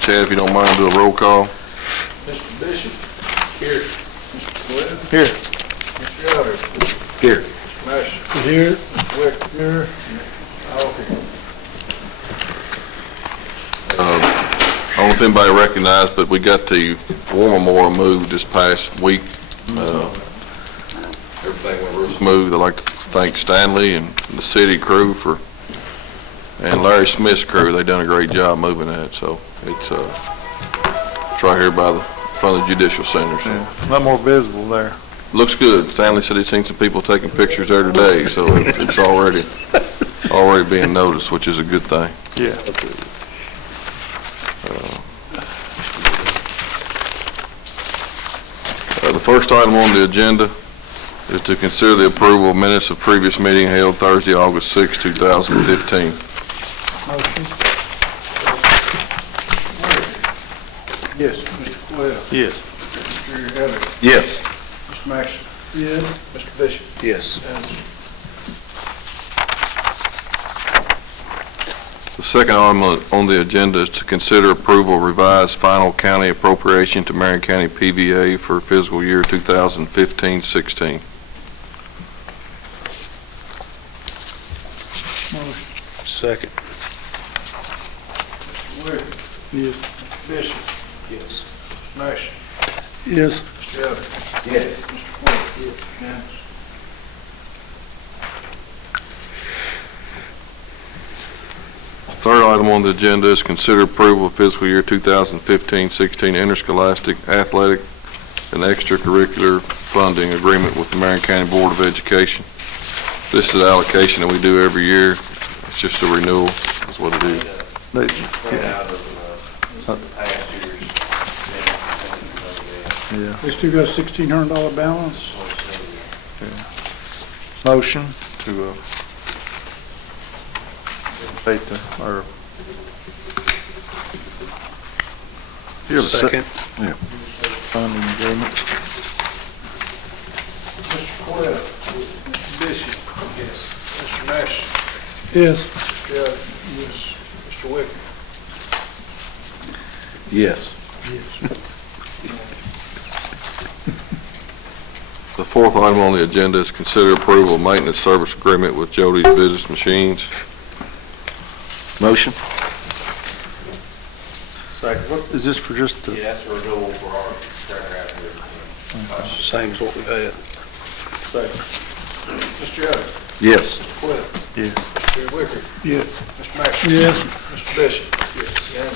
Chad, if you don't mind, do a roll call. Mr. Bishop. Here. Mr. Webb. Here. Mr. Elder. Here. Mr. Marshall. Here. Mr. Wick. Here. All here. I don't know if anybody recognized, but we got the War Memorial moved this past week. Everything went real smooth. I'd like to thank Stanley and the city crew and Larry Smith's crew. They done a great job moving that. So it's right here by the front of the Judicial Center. So. Yeah, a lot more visible there. Looks good. Stanley said he's seen some people taking pictures there today, so it's already being noticed, which is a good thing. Yeah. The first item on the agenda is to consider the approval of minutes of previous meeting held Thursday, August 6, 2015. Motion. Yes. Mr. Webb. Yes. Mr. Elder. Yes. Mr. Marshall. Yes. Mr. Bishop. Yes. The second item on the agenda is to consider approval of revised final county appropriation to Marion County PVA for fiscal year 2015-16. Motion. Second. Mr. Webb. Yes. Mr. Bishop. Yes. Mr. Marshall. Yes. Mr. Elder. Yes. Mr. Webb. Yes. Third item on the agenda is consider approval of fiscal year 2015-16 interscholastic athletic and extracurricular funding agreement with the Marion County Board of Education. This is an allocation that we do every year. It's just a renewal, is what it is. Yeah. They still got $1,600 balance? Motion to pay the, or. You have a second? Yeah. Funding agreement. Mr. Webb. Mr. Bishop. Yes. Mr. Marshall. Yes. Mr. Elder. Yes. Mr. Wick. Yes. The fourth item on the agenda is consider approval of maintenance service agreement with Jody's Business Machines. Motion. Second. What, is this for just the? Yeah, that's a renewal for our printer out here. Same as what we've had. Mr. Elder. Yes. Mr. Webb. Yes. Mr. Wicker. Yes. Mr. Marshall. Yes. Mr. Bishop. Yes.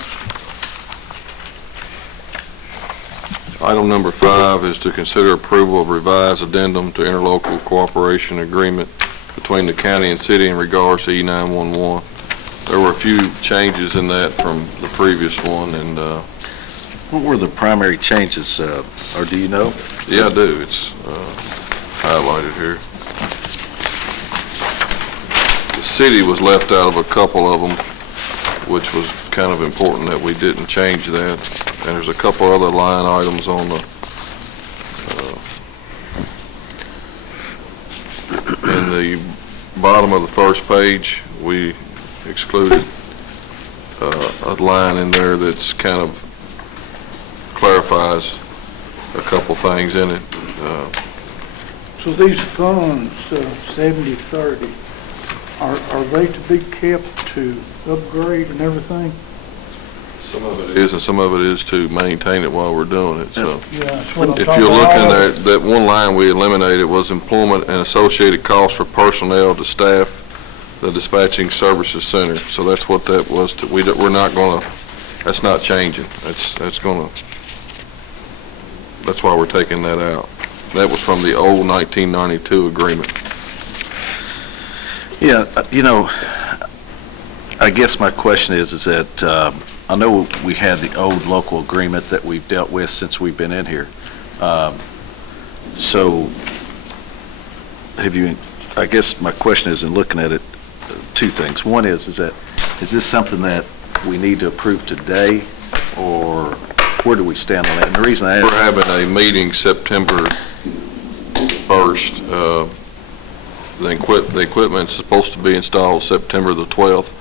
Item number 5 is to consider approval of revised addendum to interlocal cooperation agreement between the county and city in regards to E911. There were a few changes in that from the previous one, and What were the primary changes, or do you know? yeah, I do. It's highlighted here. The city was left out of a couple of them, which was kind of important that we didn't change that. And there's a couple other line items on the in the bottom of the first page. We excluded a line in there that's kind of clarifies a couple things in it. So these funds, 70-30, are they to be kept to upgrade and everything? Some of it is, and some of it is to maintain it while we're doing it. So, Yeah, that's what I'm if talking you look in about. there, that one line we eliminated was employment and associated costs for personnel to staff the dispatching services center. So that's what that was. We're not going to. That's not changing. That's going to. That's why we're taking that out. That was from the old 1992 agreement. Yeah, I guess my question is that I know we had the old local agreement that we've dealt with since we've been in here. So have you, I guess my question is, in looking at it, two things. One is this something that we need to approve today, or where do we stand on that? And the reason I ask. We're having a meeting September 1st. The equipment's supposed to be installed September the 12th,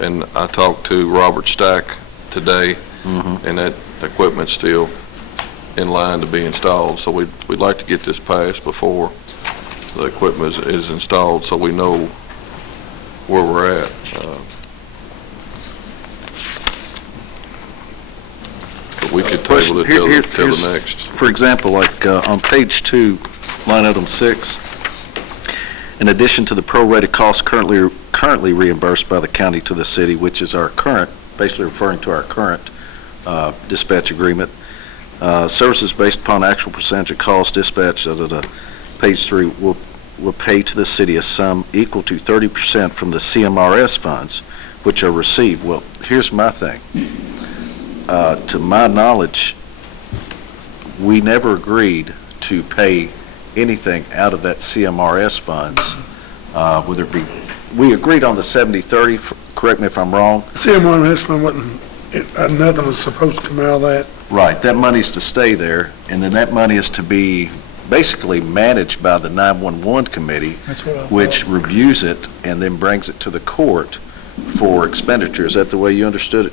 and I talked to Robert Stack today, and that equipment's still in line to be installed. So we'd like to get this passed before the equipment is installed, so we know where we're at. But we could table it till the next. For example, like on page 2, line item 6, in addition to the prorated costs currently reimbursed by the county to the city, which is our current, basically referring to our current dispatch agreement, services based upon actual percentage of cost dispatch, page 3, will pay to the city a sum equal to 30% from the CMRS funds, which are received. Well, here's my thing. To my knowledge, we never agreed to pay anything out of that CMRS funds, whether it be, we agreed on the 70/30, correct me if I'm wrong. CMRS fund wasn't, nothing was supposed to come out of that. Right, that money's to stay there, and then that money is to be basically managed by the 911 committee, That's what I thought. which reviews it and then brings it to the court for expenditure. Is that the way you understood it?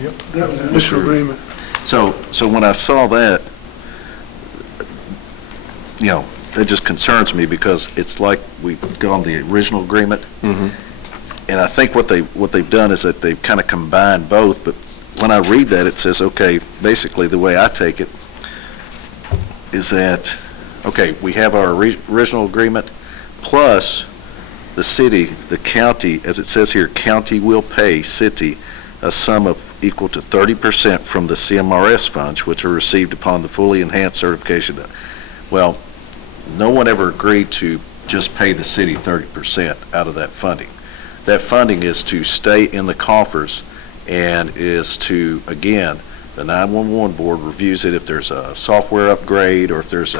Yep. That was the initial agreement. So when I saw that, that just concerns me, because it's like we've gone the original agreement. Mhm. And I think what they've done is that they've kind of combined both, but when I read that, it says, okay, basically the way I take it is that, okay, we have our original agreement, plus the city, the county, as it says here, county will pay city a sum of equal to 30% from the CMRS funds, which are received upon the fully enhanced certification. Well, no one ever agreed to just pay the city 30% out of that funding. That funding is to stay in the coffers and is to, again, the 911 board reviews it if there's a software upgrade or if there's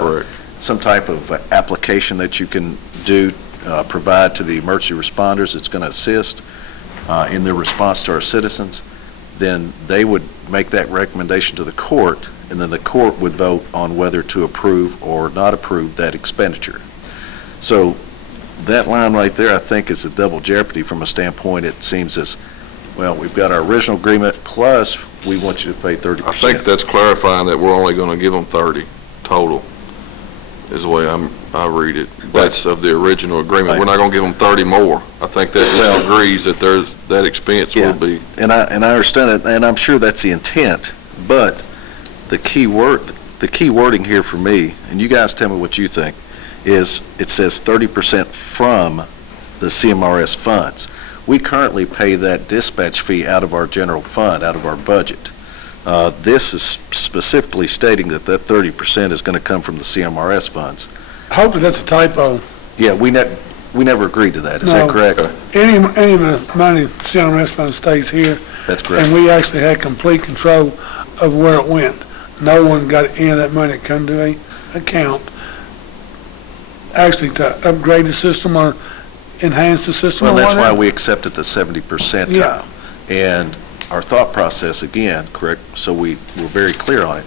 some type of application that you can do, provide to the emergency responders that's going to assist in their response to our citizens. Then they would make that recommendation to the court, and then the court would vote on whether to approve or not approve that expenditure. So that line right there, I think, is a double jeopardy from a standpoint. It seems as, well, we've got our original agreement, plus we want you to pay 30%. I think that's clarifying that we're only going to give them 30 total, is the way I read it. That's of the original agreement. We're not going to give them 30 more. I think that just agrees that that expense will be. And I understand it, and I'm sure that's the intent, but the key wording here for me, and you guys tell me what you think, is it says 30% from the CMRS funds. We currently pay that dispatch fee out of our general fund, out of our budget. This is specifically stating that 30% is going to come from the CMRS funds. Hopefully that's a typo. Yeah, we never agreed to that. Is that No. correct? Any of the money CMRS fund stays here, That's correct. and we actually had complete control of where it went. No one got any of that money that come to a account, actually to upgrade the system or enhance the system or Well, that's why whatever. we accepted the 70 percentile. And our thought process, again, correct, so we're very clear on it,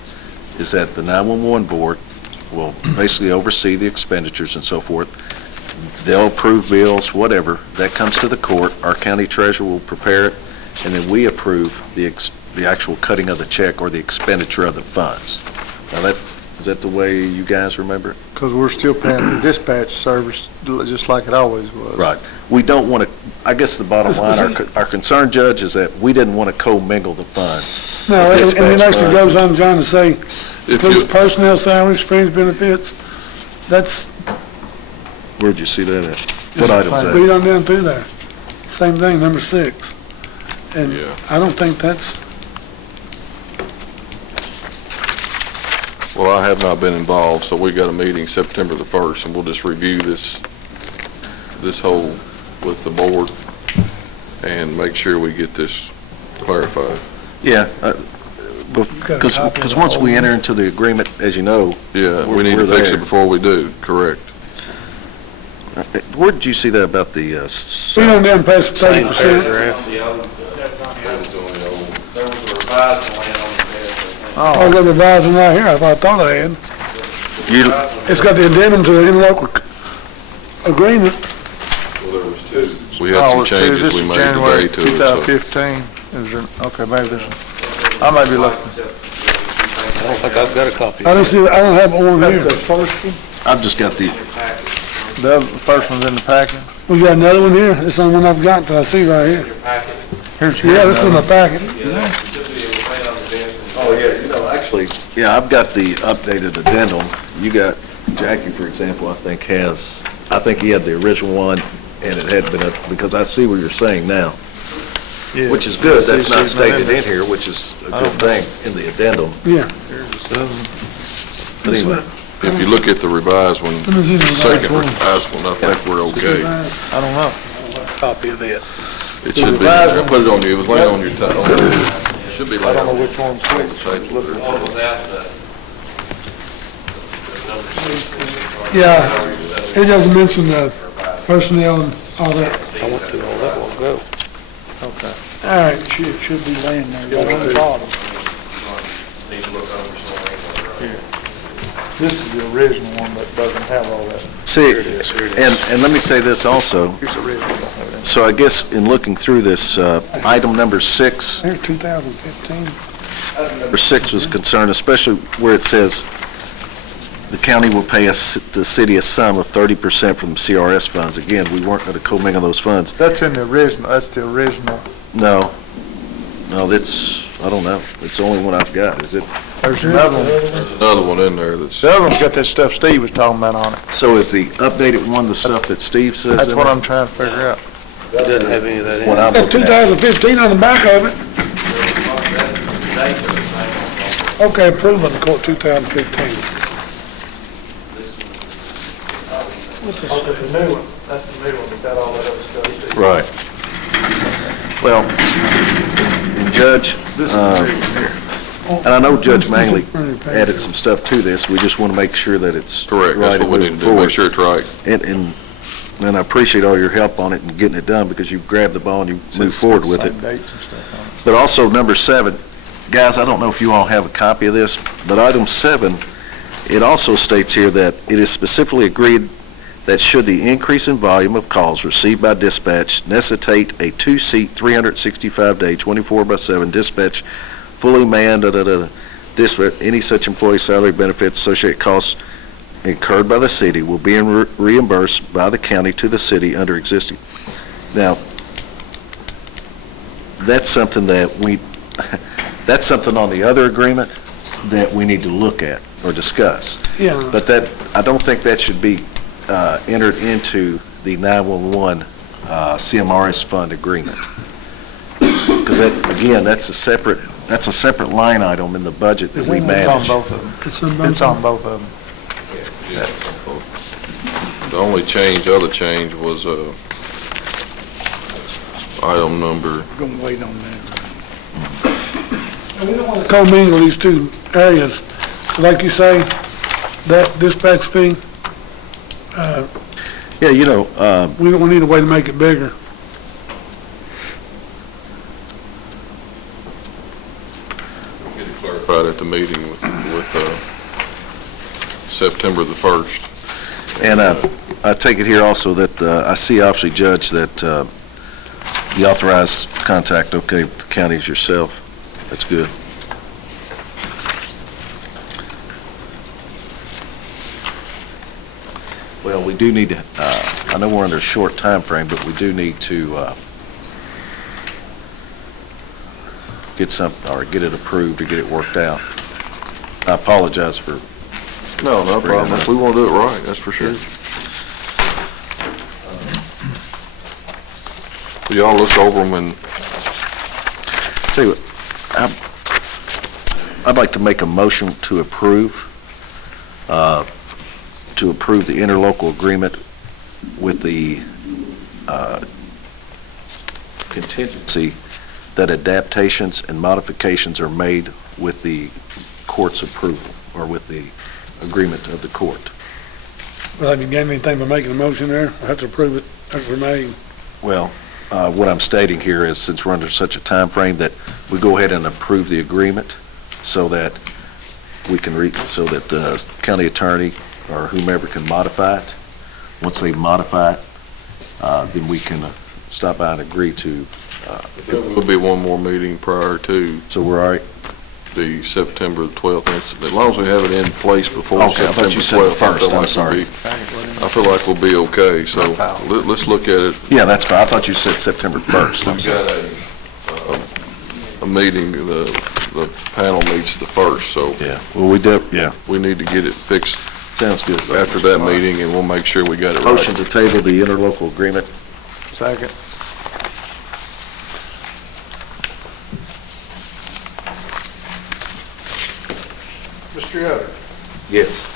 is that the 911 board will basically oversee the expenditures and so forth. They'll approve bills, whatever. That comes to the court. Our county treasurer will prepare it, and then we approve the actual cutting of the check or the expenditure of the funds. Now, is that the way you guys remember it? Because we're still paying the dispatch service just like it always was. Right. We don't want to, I guess the bottom line, our concern, Judge, is that we didn't want to commingle the funds. No, The and it dispatch actually funds. goes on, John, to say, If includes you, personnel salaries, fringe benefits. That's, Where'd you see that at? What item's read that? on down through there. Same thing, number 6. And Yeah. I don't think that's, well, I have not been involved, so we got a meeting September the 1st, and we'll just review this whole with the board and make sure we get this clarified. Yeah, got a because copy of the once we whole- enter into the agreement, as you know, Yeah, we We're- need to we're fix there. it before we do, correct. where did you see that about the, read on down past 30%. There was a revised plan on the bed. Oh, they're revising right here, I thought I had. you, It's got the addendum to the interlocal agreement. Well, there was two. We had some changes we made today to it, so. 2015. Okay, maybe there's, I might be looking. I don't think I've got a copy. I don't see, I don't have one That's here. the first one? I've just got the, The first one's in the packet. We got another one here? This is the one I've got that I see right here. Your packet, Here's Yeah, this is in the packet. yeah, that should be a plan on the desk. oh, yeah, actually, yeah, I've got the updated addendum. You got, Jackie, for example, I think he had the original one, and it had been, because I see what you're saying now, Yeah. which is good. That's not It's stated in here, which is a good thing in the addendum. Yeah. Here's the seven. But anyway, If you look at the revised one, Let me get the second right one. revised one, I think we're okay. I don't know. Copy of it. It should be, revised I one- put it on you, it was laying on your table. It should be I laying don't know on. which one's which. The one without the Yeah, it doesn't mention the personnel and all that. I went through all that one go. Okay. All right, It should be laying there, right on the bottom. need to look over somewhere. This is the original one that doesn't have all that. see, Here it is. and let me say this also. Here's the original. Don't have it. So I guess in looking through this, item number 6, here's 2015. number 6 was concerned, especially where it says the county will pay us, the city a sum of 30% from CRS funds. Again, we weren't going to commingle those funds. That's in the original, that's the original. No, that's, I don't know. It's the only one I've got, is it? There's another one. There's another one in there that's, The other one's got that stuff Steve was talking about on it. So is the updated one the stuff that Steve says? That's in what it? I'm trying to figure out. It doesn't have any of that in What it. I'm Got looking at. 2015 on the back of it. Okay, approval of the court 2015. Okay, the new one, that's the new one, that got all that other stuff. Right. Well, and Judge, and I know Judge Mangley added some stuff to this, we just want to make sure that it's correct, right that's what and we moving need to do, make forward. sure it's right. And I appreciate all your help on it and getting it done, because you grabbed the ball and you moved forward with it. Same dates and stuff on it. But also, number 7, guys, I don't know if you all have a copy of this, but item 7, it also states here that it is specifically agreed that should the increase in volume of calls received by dispatch necessitate a 2-seat, 365-day, 24/7 dispatch, fully manned, dispatch, any such employee salary, benefits, associated costs incurred by the city will be reimbursed by the county to the city under existing. Now, that's something that that's something on the other agreement that we need to look at or discuss. Yeah, But that, I don't think that should be entered into the 911 CMRS fund agreement. Because that, again, that's a separate line item in the budget that we It's on manage. both of them. it's in both. It's on both of them. Yeah. The only other change was, item number, Gonna wait on that. And we don't want to commingle these two areas. Like you say, that dispatch fee, Yeah, we don't need a way to make it bigger. get it clarified at the meeting with September the 1st. and I take it here also that, I see obviously, Judge, that the authorized contact, okay, with the counties yourself. That's good. Well, we do need to, I know we're under a short time frame, but we do need to get it approved or get it worked out. I apologize for, No, no Bring it problem. up. If we want to do it right, that's for sure. So y'all look over them and tell you what, I'd like to make a motion to approve the interlocal agreement with the contingency that adaptations and modifications are made with the court's approval, or with the agreement of the court. Well, have you gained anything by making a motion there? I have to approve it as we're made. Well, what I'm stating here is, since we're under such a time frame, that we go ahead and approve the agreement so that we can so that the county attorney or whomever can modify it. Once they modify it, then we can stop by and agree to, there'll be one more meeting prior to, so we're all right. the September 12th incident. As long as we have it in place before Okay, I September thought you said the 12th. I feel first, I'm like sorry. I feel like we'll be okay, so let's look at it. Yeah, that's fine. I thought you said September 1st. I'm We've sorry. got a meeting, the panel meets the 1st, so Yeah, well, we did, yeah, we need to get it fixed sounds good. after that meeting, and we'll make sure we got it right. Motion to table the interlocal agreement. Second. Mr. Yoder? Yes.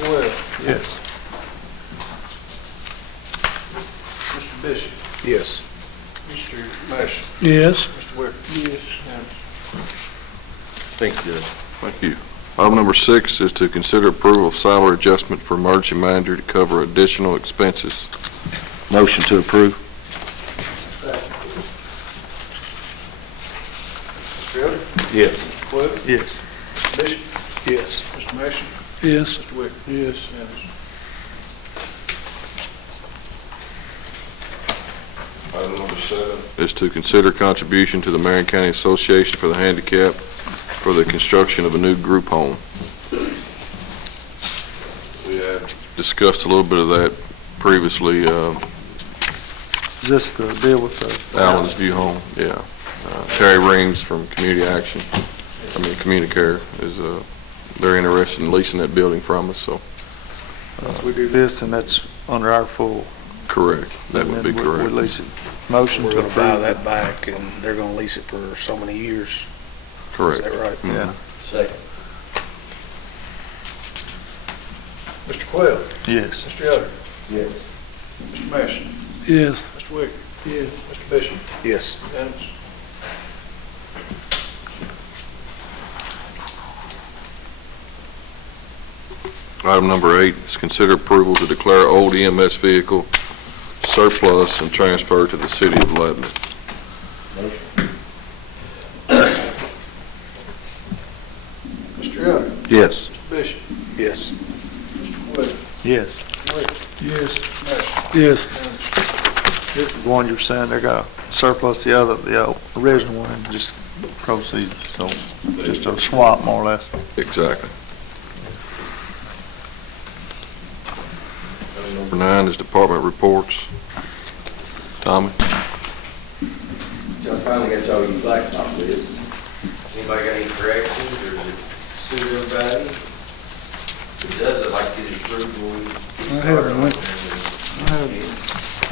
Well, Yes. Mr. Bishop? Yes. Mr. Mash? Yes. Mr. Wicker? Yes. Thank you, Judge. Thank you. Item number 6 is to consider approval of salary adjustment for emergency manager to cover additional expenses. Motion to approve. Mr. Yoder? Yes. Mr. Quayle? Yes. Mr. Bishop? Yes. Mr. Mash? Yes. Mr. Wicker? Yes. Item number 7 is to consider contribution to the Marion County Association for the Handicapped for the construction of a new group home. We have discussed a little bit of that previously, Is this the deal with the? Allen's View Home, yeah. Terry Reams from Community Care is, they're interested in leasing that building from us, so, Once we do this, and that's under our full. correct, that would be and then we correct. lease it. Motion We're to gonna buy approve. that back, and they're gonna lease it for so many years. Correct. Is that right? Mhm. Yeah. Second. Mr. Quayle? Yes. Mr. Yoder? Yes. Mr. Mash? Yes. Mr. Wicker? Yes. Mr. Bishop? Yes. Unanimous. Item number 8 is consider approval to declare old EMS vehicle surplus and transfer to the city of Lebanon. Mr. Yoder? Yes. Mr. Bishop? Yes. Mr. Quayle? Yes. Mr. Wicker? Yes. Mr. Mash? Yes. Unanimous. This is the one you're saying they're gonna surplus the original one and just proceed, so just a swap more or less. Exactly. Item number 9 is department reports. Tommy? Y'all finally got y'all your blacktop list. Anybody got any corrections, or does it suit everybody? If it does, I'd like to get it approved when we I start haven't on went- it.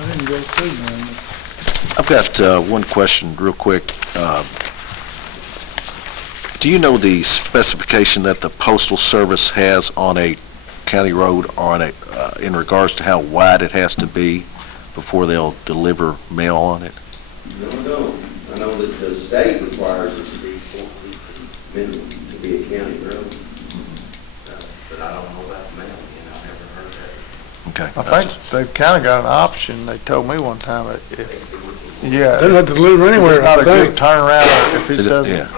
I didn't go through none. I've got one question real quick. Do you know the specification that the Postal Service has on a county road in regards to how wide it has to be before they'll deliver mail on it? No. I know that the state requires it to be 4 feet minimum to be a county road. But I don't know about the mail, I've never heard that. Okay. I think they've kinda got an option, they told me one time, that if, yeah. They don't have to deliver If anywhere, it's not I a good think. turnaround, if it Yeah, doesn't,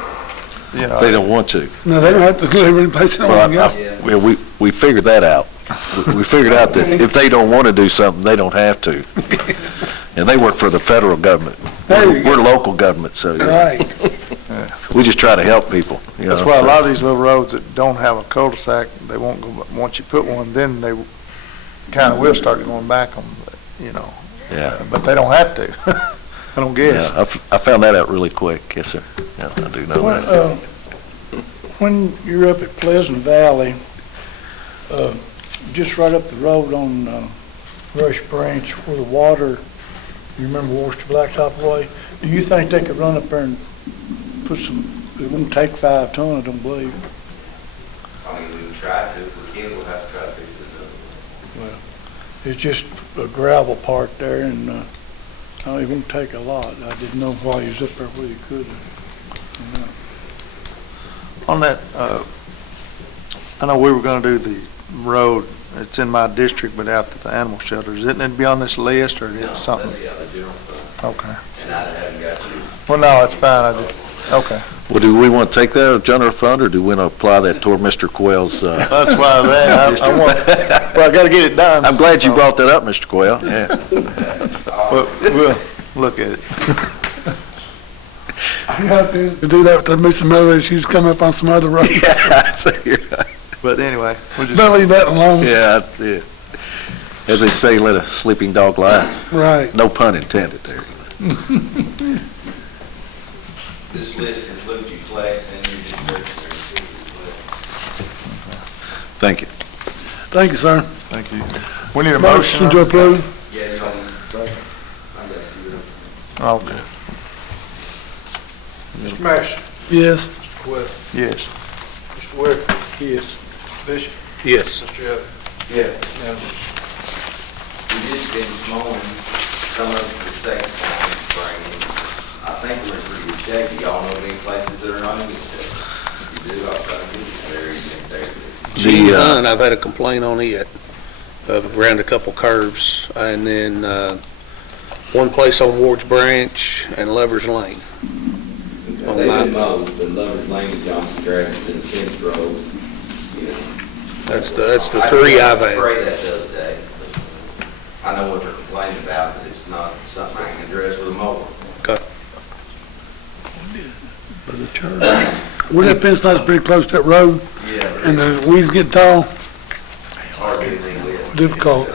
you know. they don't want to. No, they don't have to deliver any place they don't want to go. Yeah. Well, we figured that out. We figured out that if they don't want to do something, they don't have to. And they work for the federal government. There you go. We're local government, so Right. we just try to help people, you know. That's why a so. lot of these little roads that don't have a cul-de-sac, they won't go, once you put one, then they kinda will start going back on, you know. Yeah. But they don't have to, I don't guess. Yeah, I found that out really quick. Yes, sir. Yeah, I do know When, that. when you're up at Pleasant Valley, just right up the road on Rush Branch where the water, you remember Worcester Blacktop Way? Do you think they could run up there and put some, it wouldn't take 5 ton, I don't believe. I mean, we can try to, if we can, we'll have to try to fix it another way. It's just a gravel part there and it wouldn't take a lot. I didn't know why he was up there where you could. On that, I know we were gonna do the road, it's in my district, but out to the animal shelters. Isn't it be on this list, or is No, it something? that's the general fund, Okay. and I haven't got you. Well, no, it's fine, I just, okay. Well, do we want to take that out of general fund, or do we want to apply that toward Mr. Quayle's? That's why I want, well, I gotta get it done. I'm glad you so- brought that up, Mr. Quayle. Yeah. We'll look at it. To do that, there'll be some other issues come up on some other roads. Yeah, so you're right. But anyway, we just, Don't leave that alone. Yeah, as they say, let a sleeping dog lie. Right. No pun intended there. This list includes you flex and your district. Thank you. Thank you, sir. thank you. We need a motion. Motion to approve. Yes, I got you. Okay, Mr. Mason, Yes. Mr. Wood, yes. Mr. Wood. Yes. Bishop, Yes. Mr. Elder. Yes. Unanimous. We did spend this morning, some of it for the second time spring. I think we're in pretty good shape. Do y'all know of any places that are not in good shape? If you do, I'll try to get you there, you think there. Gene Hunt, I've had a complaint on it, around a couple curves, and then, one place on Ward's Branch and Lover's Lane. On They've my- been mowed, the Lover's Lane, Johnson Grass, and Kent's Road, you know. That's the three I've I had. sprayed that the other day. I know what they're complaining about, but it's not something I can address with a mower. Where that fence line's pretty close to that road, Yeah. and the weeds get tall, It's hard to do anything with. difficult.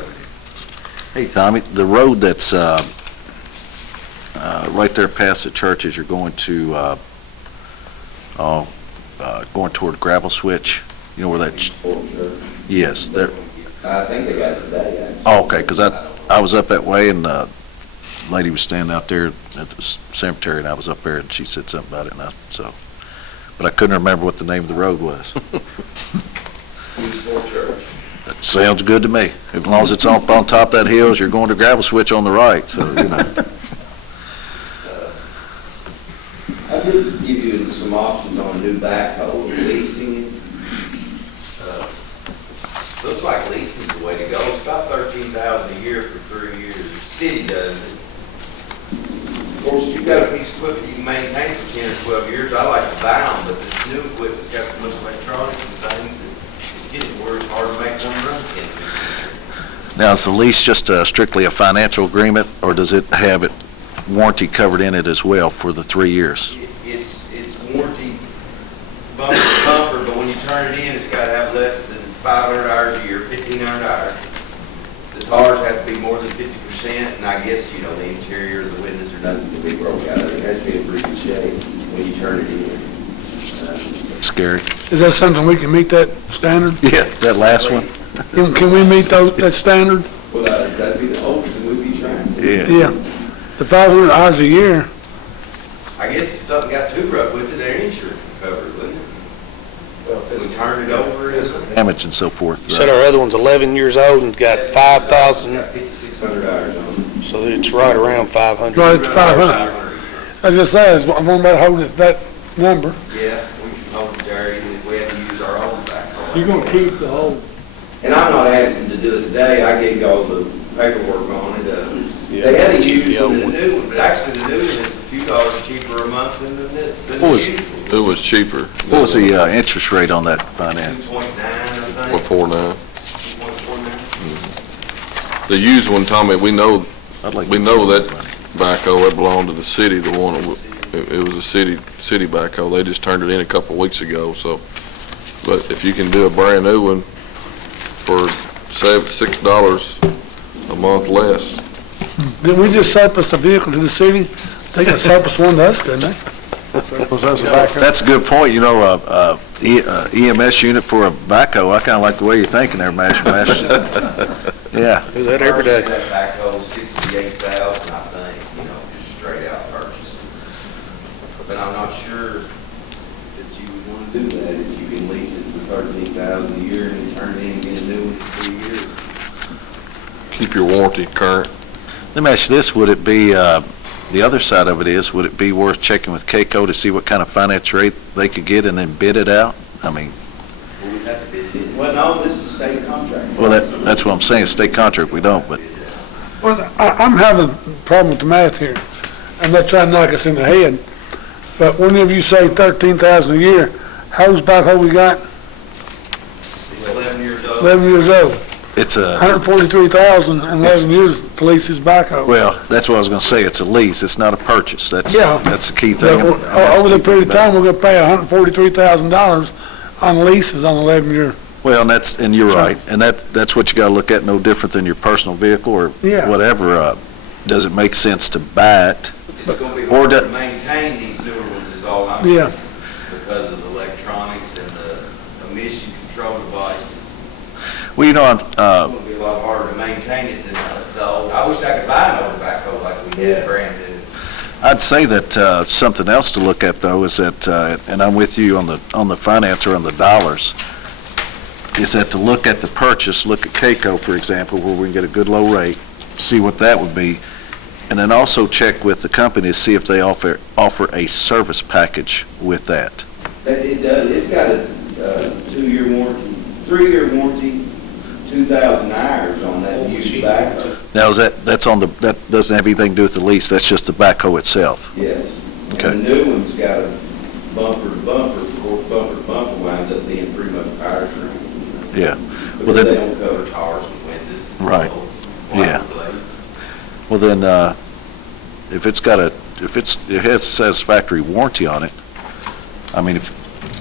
Hey, Tommy, the road that's right there past the church as you're going to, going toward Gravel Switch, you know where that, yes, there, I think they got it today, actually. oh, okay, because I was up that way, and lady was standing out there at the cemetery, and I was up there, and she said something about it, but I couldn't remember what the name of the road was. East Fort Church. Sounds good to me. As long as it's on top of that hill, as you're going to Gravel Switch on the right, so, you know. I did give you some options on a new backhoe, leasing. Looks like leasing's the way to go. It's about $13,000 a year for 3 years. City does it. Of course, if you've got a piece of equipment you can maintain for 10 or 12 years, I like to buy them, but this new equipment's got so much electronics and things that it's getting where it's hard to make one run 10 years. Now, is the lease just strictly a financial agreement, or does it have warranty covered in it as well for the 3 years? It's warranty bumper to bumper, but when you turn it in, it's got to have less than 500 hours a year, 1,500 hours. The tires have to be more than 50%, and I guess, you know, the interior, the windows are nothing to be broke out of. It has to be in pretty good shape when you turn it in. Scary. Is that something we can meet that standard? Yeah, that last one? Can we meet that standard? Well, that'd be the hopes, and we'd be trying. Yeah. The 500 hours a year, I guess if something got too rough with it, their insurance would cover it, wouldn't it? Well, if we turned it over, Damage and so forth. You said our other one's 11 years old and got 5,000, Got 5,600 hours on it. so it's right around 500. right, it's 500. As I say, I'm going to hold it that number. Yeah, we can hold it there, even if we had to use our own backhoe. You're gonna keep the whole, And I'm not asking to do it today, I gave you all the paperwork on it. Yeah, They had a keep the used old one and one. a new one, but actually the new one is a few dollars cheaper a month than the What was- used one. It was cheaper. What was the interest rate on that finance? 2.9, I think. 149. 2.49. The used one, Tommy, we know I'd like We to know see that money. backhoe, that belonged to the city, the one, it was a city backhoe. They just turned it in a couple weeks ago, so. But if you can do a brand new one for $6 a month less, Didn't we just surplus the vehicle to the city? They can surplus one to us, couldn't they? Was that a backup? That's a good point, you know, EMS unit for a backhoe, I kind of like the way you're thinking there, Mash. Yeah, Do that every day. That backhoe, 68,000, I think, you know, just straight out purchase. But I'm not sure that you would want to do that if you can lease it for 13,000 a year and you turn it in and get a new one in 3 years. keep your warranty current. let me ask you this, would it be, the other side of it is, would it be worth checking with KCO to see what kind of finance rate they could get and then bid it out? I mean, Well, we'd have to bid it. Well, no, this is state contract. well, that's what I'm saying, state contract, we don't, but Well, I'm having a problem with the math here. I'm not trying to knock us in the head, but whenever you say 13,000 a year, how's backhoe we got? It's 11 years old. 11 years old. it's a, 143,000 in 11 years, the lease is backhoe. well, that's what I was gonna say, it's a lease, it's not a purchase, that's, Yeah. that's the key But thing. over the period of time, we're gonna pay $143,000 on leases on 11-year. Well, and you're right, and that's what you gotta look at, no different than your personal vehicle or Yeah. whatever. Does it make sense to buy it? It's gonna be Or hard do- to maintain these newer ones is all I'm Yeah. saying. Because of the electronics and the emission control devices. Well, you know, It's gonna be a lot harder to maintain it than the old. I wish I could buy an old backhoe like we had brand new. I'd say that something else to look at, though, is that, and I'm with you on the finance or on the dollars, is that to look at the purchase, look at CAECO, for example, where we can get a good low rate, see what that would be, and then also check with the company to see if they offer a service package with that. It does, it's got a 2-year warranty, 3-year warranty, 2,000 hours on that used backhoe. Now, that doesn't have anything to do with the lease, that's just the backhoe itself? Yes. Okay. And the new one's got a bumper to bumper, of course, bumper to bumper winds up being pretty much powertrain. Yeah. Because then- they don't cover tires and windows. and Right. walls, Yeah. wiper blades. Well, then, if it has a satisfactory warranty on it, I mean, if,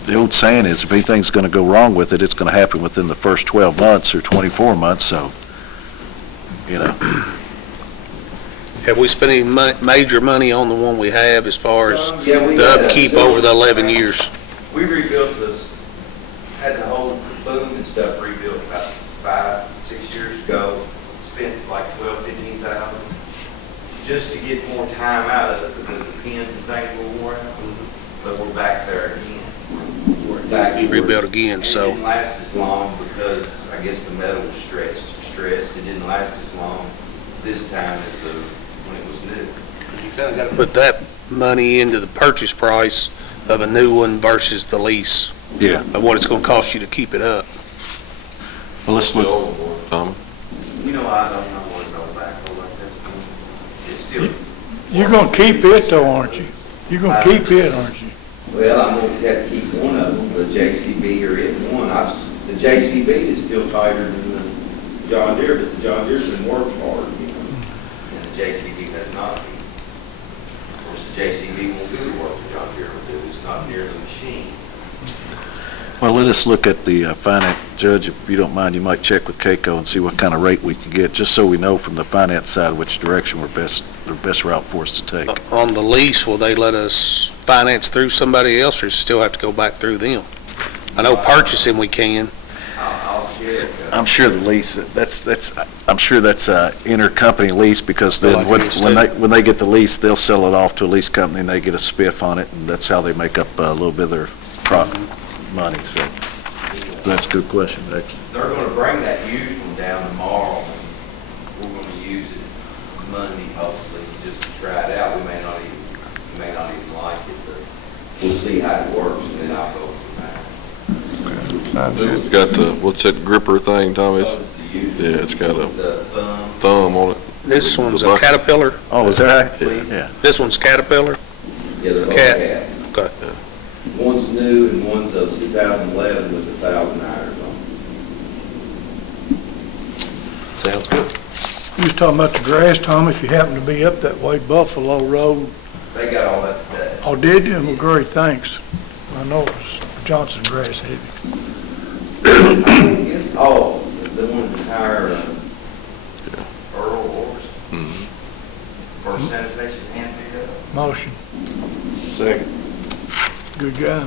the old saying is, if anything's gonna go wrong with it, it's gonna happen within the first 12 months or 24 months, so, you know. Have we spent any major money on the one we have as far as Yeah, we the had a upkeep silver over the 11 back. years? We rebuilt this, had the whole boom and stuff rebuilt about 5, 6 years ago. Spent like 12,000-15,000 just to get more time out of it because the pins and things were worn out. But we're back there again. We're back Be rebuilt again, And so. it didn't last as long because I guess the metal was stressed. It didn't last as long this time as when it was new. You kind of got to put that money into the purchase price of a new one versus the lease, Yeah. of what it's going to cost you to keep it up. Well, let's The look, old one, Tom. You know, I don't know what an old backhoe like that's been. It's still. You're gonna keep it though, aren't you? You're gonna keep it, aren't you? Well, I'm gonna have to keep one of them, the JCB or it one. The JCB is still tighter than the John Deere, but the John Deere's been working hard, you know, and the JCB has not been. Of course, the JCB won't do the work the John Deere will do. It's not near the machine. well, let us look at the finance, Judge, if you don't mind, you might check with CAECO and see what kind of rate we can get, just so we know from the finance side which direction the best route for us to take. On the lease, will they let us finance through somebody else, or still have to go back through them? I know purchasing we can. I'll check. I'm sure the lease, I'm sure that's a intercompany lease, because then Like it is when they get the lease, they'll sell it off to a lease company and they get a spiff on it, and that's how they make up a little bit of their money, so that's a good question, actually. They're gonna bring that used one down tomorrow, and we're gonna use it Monday, hopefully, just to try it out. We may not even like it, but we'll see how it works, and then I'll go from there. It's got the, what's that gripper thing, Tom? So it's the used Yeah, it's got a the thumb. thumb on it. This one's The a bucket. Caterpillar, Oh, is that right? Please. Yeah. this one's Caterpillar. Yeah, they're both Cat. cats. Okay. One's new and one's a 2011 with 1,000 hours on it. Sounds good. You was talking about the grass, Tom, if you happen to be up that way, Buffalo Road. They got all that today. Oh, did you? Well, great, thanks. I know it was Johnson grass heavy. I guess, oh, the one to hire Earl Orst, Mhm. for sanitation hand pick up. Motion. Second. Good guy.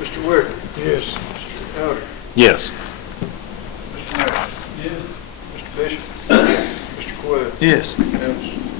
Mr. Ware, Yes. Mr. Elder, Yes. Mr. Mayor. Yes. Mr. Bishop. Yes. Mr. Coyle. Yes. Evans.